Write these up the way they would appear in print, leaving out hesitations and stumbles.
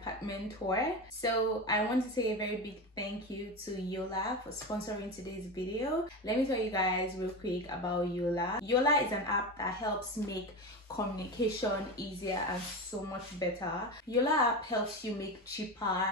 apartment tour. So I want to say a very big thank you to Yolla for sponsoring today's video. Let me tell you guys real quick about Yolla. Yolla is an app that helps make communication easier and so much better. Yolla app helps you make cheaper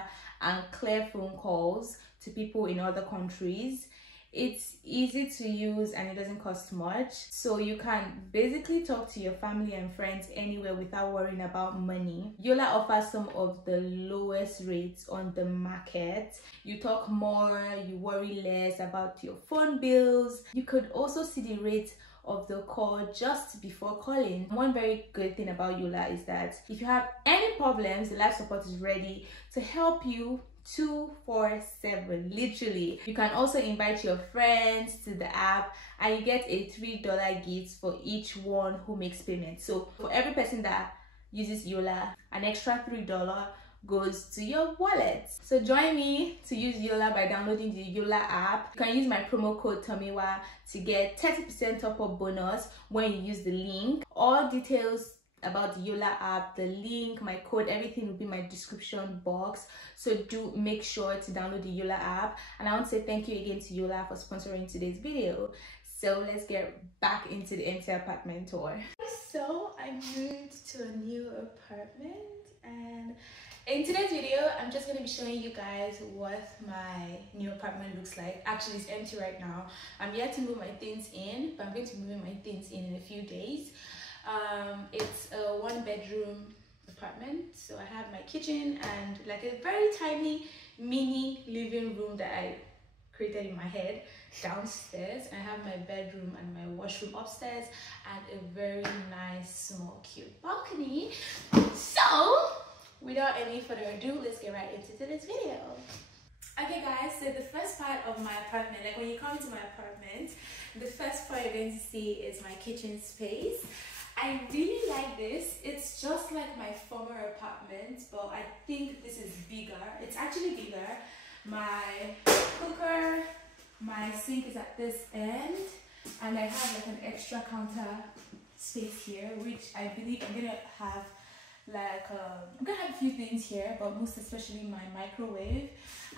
and clear phone calls to people in other countries. It's easy to use and it doesn't cost much, so you can basically talk to your family and friends anywhere without worrying about money. Yolla offers some of the lowest rates on the market. You talk more, you worry less about your phone bills. You could also see the rate of the call just before calling. One very good thing about Yolla is that if you have any problems, the live support is ready to help you 24/7, literally. You can also invite your friends to the app and you get a $3 gift for each one who makes payment. So for every person that uses Yolla, an extra $3 goes to your wallet. So join me to use Yolla by downloading the Yolla app. You can use my promo code Tomiwa to get 30% top-up bonus when you use the link. All details about the Yolla app, the link, my code, everything will be in my description box. So do make sure to download the Yolla app. And I want to say thank you again to Yolla for sponsoring today's video. So let's get back into the empty apartment tour. So I moved to a new apartment, and in today's video I'm just going to be showing you guys what my new apartment looks like. Actually, it's empty right now. I'm yet to move my things in, but I'm going to be moving my things in a few days. It's a 1-bedroom apartment, so I have my kitchen and like a very tiny mini living room that I created in my head downstairs. I have my bedroom and my washroom upstairs and a very nice small cute balcony. So without any further ado, let's get right into today's video. Okay guys, so the first part of my apartment, like when you come into my apartment, the first part you're going to see is my kitchen space. I really like this. It's just like my former apartment, but I think this is bigger. It's actually bigger. My cooker, my sink is at this end, and I have like an extra counter space here, which I believe I'm gonna have like I'm gonna have a few things here, but most especially my microwave.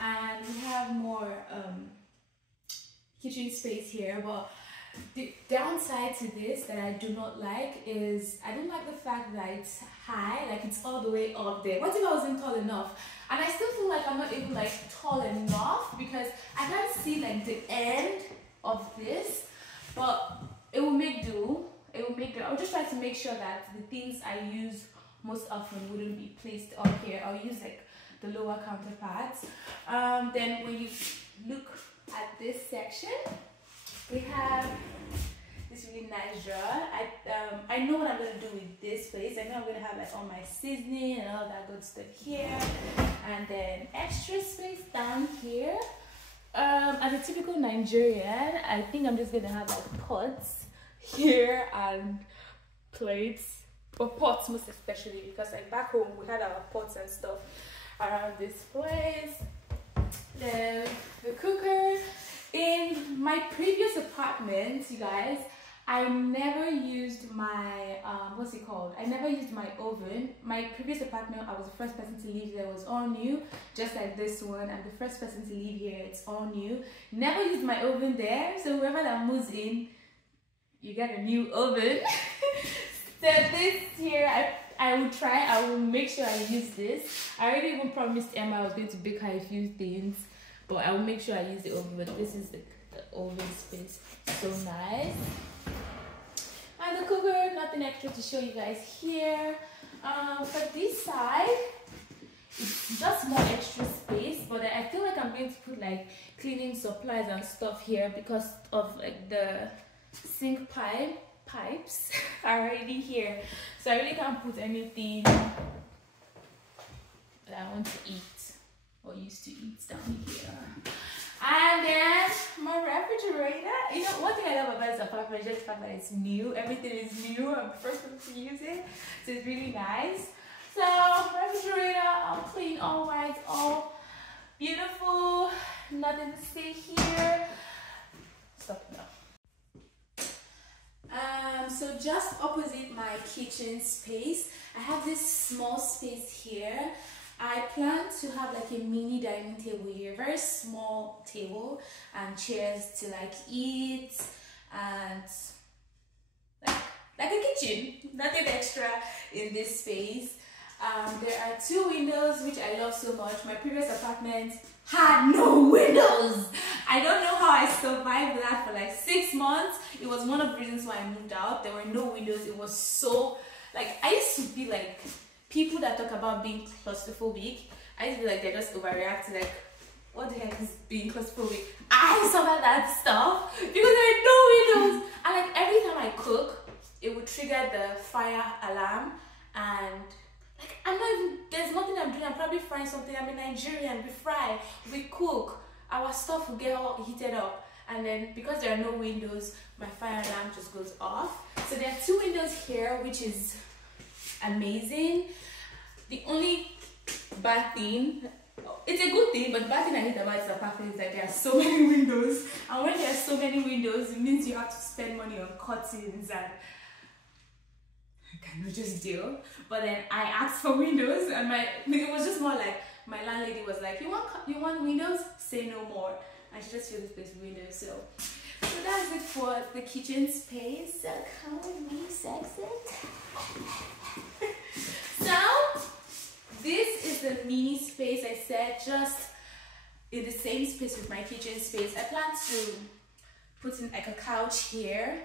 And we have more kitchen space here, but the downside to this that I do not like is I don't like the fact that it's high, like it's all the way up there. What if I wasn't tall enough? And I still feel like I'm not even like tall enough because I can't see like the end of this, but it will make do. It will make do. I'll just try to make sure that the things I use most often wouldn't be placed up here. I'll use like the lower counterparts. Then when you look at this section, we have this really nice drawer. I know what I'm gonna do with this place. I know I'm gonna have like all my seasoning and all that good stuff here, and then extra space down here. As a typical Nigerian, I think I'm just gonna have like pots here and plates, but pots most especially because like back home we had our pots and stuff around this place. Then the cooker. In my previous apartment, you guys, I never used my what's it called? I never used my oven. My previous apartment, I was the first person to leave there. It was all new, just like this one. I'm the first person to leave here. It's all new. Never used my oven there. So whoever that moves in, you get a new oven. So this here, I will make sure I use this. I already even promised Emma I was going to bake her a few things, but I will make sure I use the oven. But this is the oven space. So nice. And the cooker, nothing extra to show you guys here. For this side, it's just more extra space, but I feel like I'm going to put like cleaning supplies and stuff here because of like the sink pipes are already here. So I really can't put anything that I want to eat or used to eat down here. And then my refrigerator. You know, one thing I love about this apartment is just the fact that it's new. Everything is new. I'm the first one to use it, so it's really nice. So refrigerator, all clean, all white, all beautiful. Nothing to say here. Stop now. So just opposite my kitchen space, I have this small space here. I plan to have like a mini dining table here, very small table, and chairs to like eat, and like a kitchen, nothing extra in this space. There are 2 windows, which I love so much. My previous apartment had no windows. I don't know how I survived that for like 6 months. It was one of the reasons why I moved out. There were no windows. It was so, like, I used to be like, people that talk about being claustrophobic, I used to be like, they're just overreacting, like, what the heck is being claustrophobic? I suffer that stuff because there are no windows. And like every time I cook, it would trigger the fire alarm, and like I'm not even, there's nothing I'm doing. I'm probably frying something. I'm in Nigeria, we fry, we cook, our stuff will get all heated up, and then because there are no windows, my fire alarm just goes off. So there are 2 windows here, which is amazing. The only bad thing, it's a good thing, but the bad thing I hate about this apartment is that there are so many windows, and when there are so many windows, it means you have to spend money on curtains, and I cannot just deal. But then I asked for windows, and it was just more like, my landlady was like, you want windows? Say no more. And she just filled this place with windows. So that's it for the kitchen space. So come with me, sexy. So this is the mini space I said, just in the same space with my kitchen space. I plan to put in like a couch here,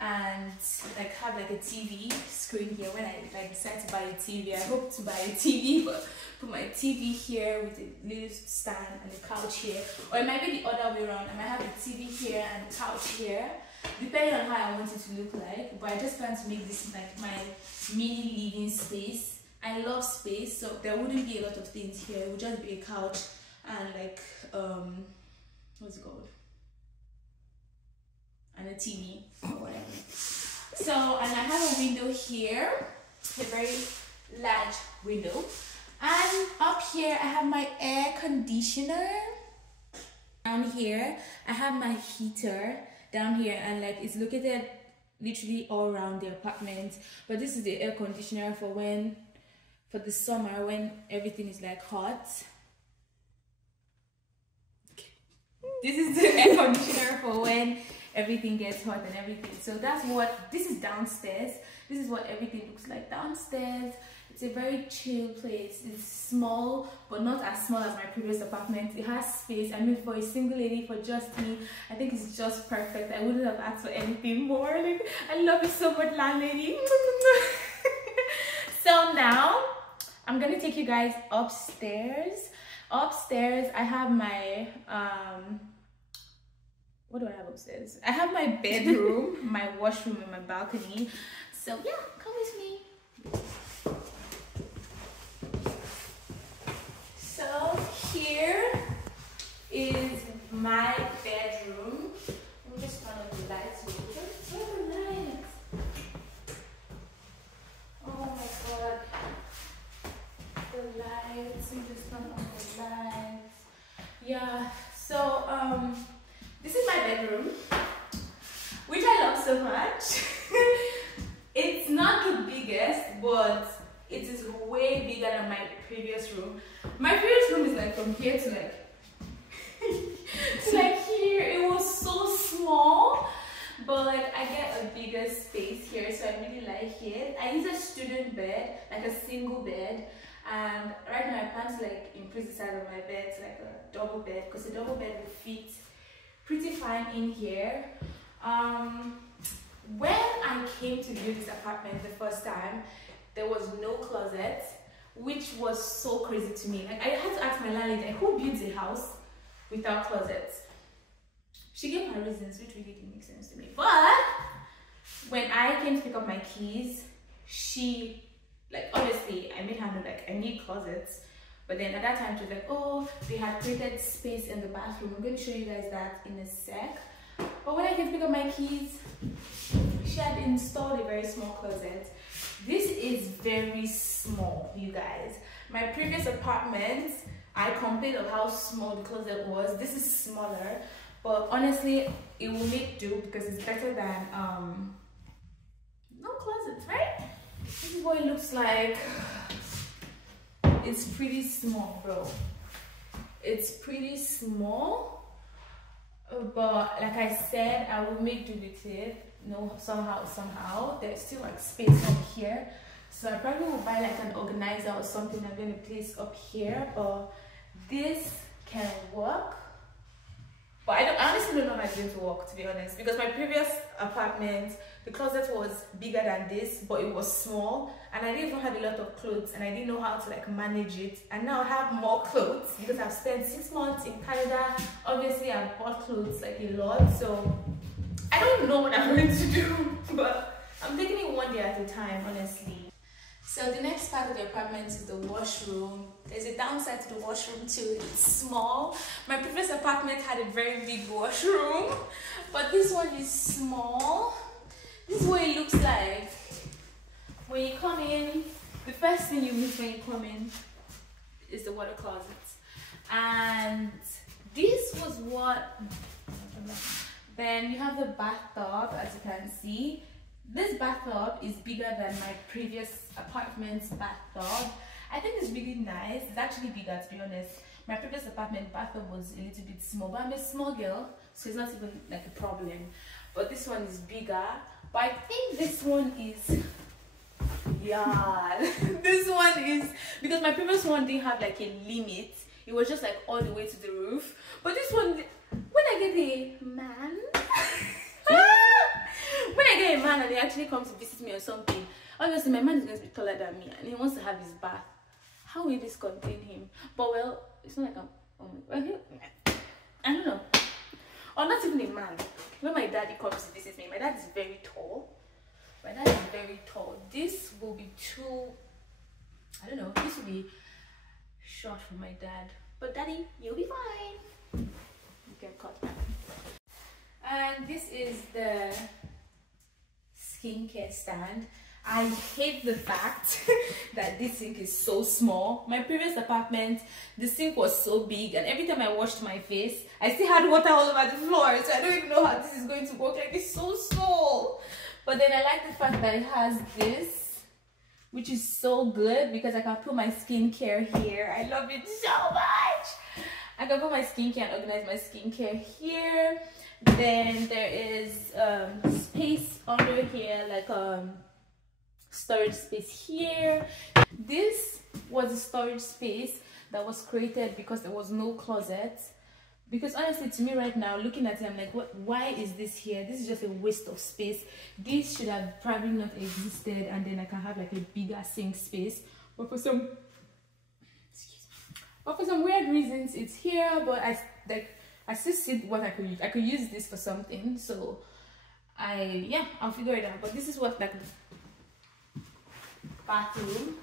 and like have like a TV screen here. When I like decide to buy a TV, I hope to buy a TV, but put my TV here with a little stand and a couch here, or it might be the other way around. I might have a TV here and a couch here, depending on how I want it to look like. But I just plan to make this like my mini living space. I love space, so there wouldn't be a lot of things here. It would just be a couch and like what's it called? And a TV or whatever. So, and I have a window here, a very large window, and up here I have my air conditioner. Down here I have my heater down here, and like it's located literally all around the apartment. But this is the air conditioner for the summer when everything is like hot. Okay. This is the air conditioner for when everything gets hot and everything. So that's what this is downstairs. This is what everything looks like downstairs. It's a very chill place. It's small, but not as small as my previous apartment. It has space. I mean, for a single lady, for just me, I think it's just perfect. I wouldn't have asked for anything more. Like, I love you so much, landlady. So now I'm gonna take you guys upstairs. Upstairs I have my what do I have upstairs? I have my bedroom, my washroom, and my balcony. So yeah, come with me. So here is my bedroom. Let me just turn on the lights. Where are the lights? Oh my god. The lights. Let me just turn on the lights. Yeah, so this is my bedroom, which I love so much. It's not the biggest, but it is way bigger than my previous room. My previous room is like from here to like to like here. It was so small, but like I get a bigger space here, so I really like it. I use a student bed, like a single bed, and right now I plan to like increase the size of my bed to like a double bed, because a double bed will fit pretty fine in here. When I came to view this apartment the first time, there was no closet, which was so crazy to me. Like, I had to ask my landlady, like, who builds a house without closets? She gave her reasons, which really didn't make sense to me. But when I came to pick up my keys, she, like, honestly, I made her know, like, I need closets. But then at that time, she was like, oh, they had created space in the bathroom. I'm going to show you guys that in a sec. But when I came to pick up my keys, she had installed a very small closet. This is very small, you guys. My previous apartment, I complained of how small the closet was. This is smaller, but honestly, it will make do because it's better than no closets, right? This is what it looks like. it's pretty small, bro. It's pretty small, but like I said, I will make do with it. No, somehow there's still like space up here, so I probably will buy like an organizer or something I'm going to place up here. But this can work, but I honestly don't know how it's going to work, to be honest, because my previous apartment, the closet was bigger than this, but it was small, and I didn't even have a lot of clothes, and I didn't know how to like manage it. And now I have more clothes because I've spent 6 months in Canada. Obviously I've bought clothes like a lot, so I don't know what I'm going to do, but I'm taking it one day at a time, honestly. So the next part of the apartment is the washroom. There's a downside to the washroom too. It's small. My previous apartment had a very big washroom, but this one is small. This is what it looks like. When you come in, the first thing you meet when you come in is the water closet. And this was what... Then you have the bathtub, as you can see. This bathtub is bigger than my previous apartment's bathtub. I think it's really nice. It's actually bigger, to be honest. My previous apartment bathtub was a little bit small, but I'm a small girl, so it's not even like a problem. But this one is bigger. But I think this one is... Yeah, this one is... Because my previous one didn't have like a limit. It was just like all the way to the roof. But this one, when I get a man... When I get a man and he actually comes to visit me or something, obviously my man is going to be taller than me and he wants to have his bath. How will this contain him? But well, it's not like I'm... I don't know. Or not even a man. When my daddy comes to visit me, my dad is very tall. My dad is very tall. This will be too... I don't know. This will be short for my dad. But daddy, you'll be fine. You can cut that. And this is the skincare stand. I hate the fact that this sink is so small. My previous apartment, the sink was so big, and every time I washed my face, I still had water all over the floor, so I don't even know how this is going to work. Like, it's so small. But then I like the fact that it has this, which is so good because I can put my skincare here. I love it so much. I can put my skincare and organize my skincare here. Then there is space under here, like storage space here. This was a storage space that was created because there was no closet. Because honestly, to me right now, looking at it, I'm like, what? Why is this here? This is just a waste of space. This should have probably not existed, and then I can have like a bigger sink space. But for some, weird reasons, it's here. But I still see what I could use. I could use this for something, so I'll figure it out. But this is what like the bathroom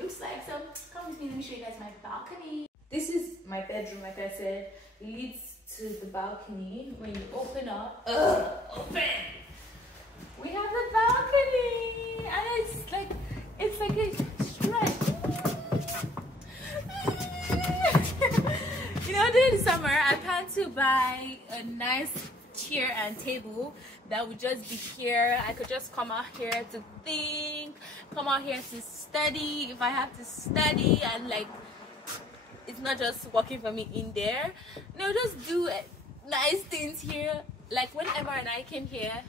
looks like. So come with me, let me show you guys my balcony. This is my bedroom, like I said. It leads to the balcony. When you open up, open, we have the balcony, and it's like a stretch. You know, during the summer, I plan to buy a nice chair and table that would just be here. I could just come out here to think, come out here to study if I have to study, and like it's not just working for me in there. No, just do nice things here. Like when Emma and I came here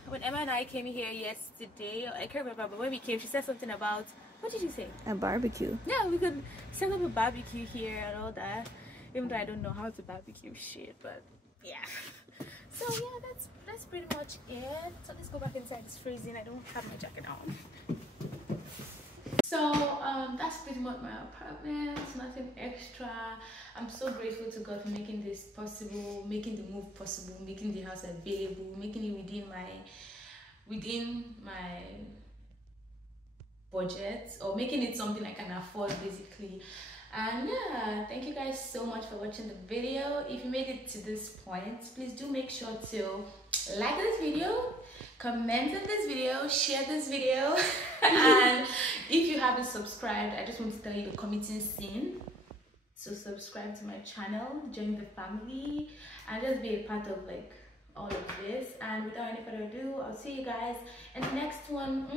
yesterday, I can't remember, but when we came, she said something about, what did you say? A barbecue. Yeah, we could set up a barbecue here and all that. Even though I don't know how to barbecue shit, but yeah. So yeah, that's pretty much it. So let's go back inside. It's freezing. I don't have my jacket on. So that's pretty much my apartment. Nothing extra. I'm so grateful to God for making this possible, making the move possible, making the house available, making it within my budget, or making it something I can afford basically. And yeah, thank you guys so much for watching the video. If you made it to this point, please do make sure to like this video, comment on this video, share this video, and if you haven't subscribed, I just want to tell you the committing scene. So subscribe to my channel, join the family, and just be a part of like all of this. And without any further ado, I'll see you guys in the next one.